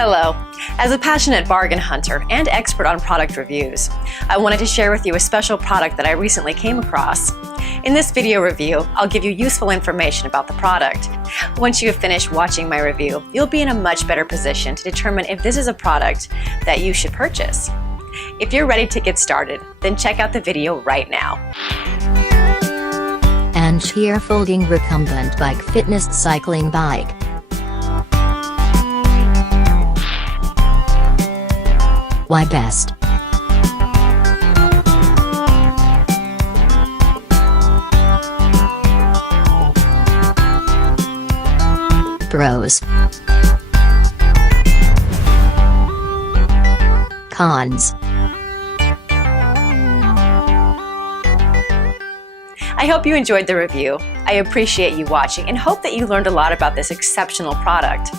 Hello. As a passionate bargain hunter and expert on product reviews, I wanted to share with you a special product that I recently came across. In this video review, I'll give you useful information about the product. Once you have finished watching my review, you'll be in a much better position to determine if this is a product that you should purchase. If you're ready to get started, then check out the video right now. Ancheer folding recumbent bike fitness cycling bike. Why best? Pros. Cons. I hope you enjoyed the review. I appreciate you watching and hope that you learned a lot about this exceptional product.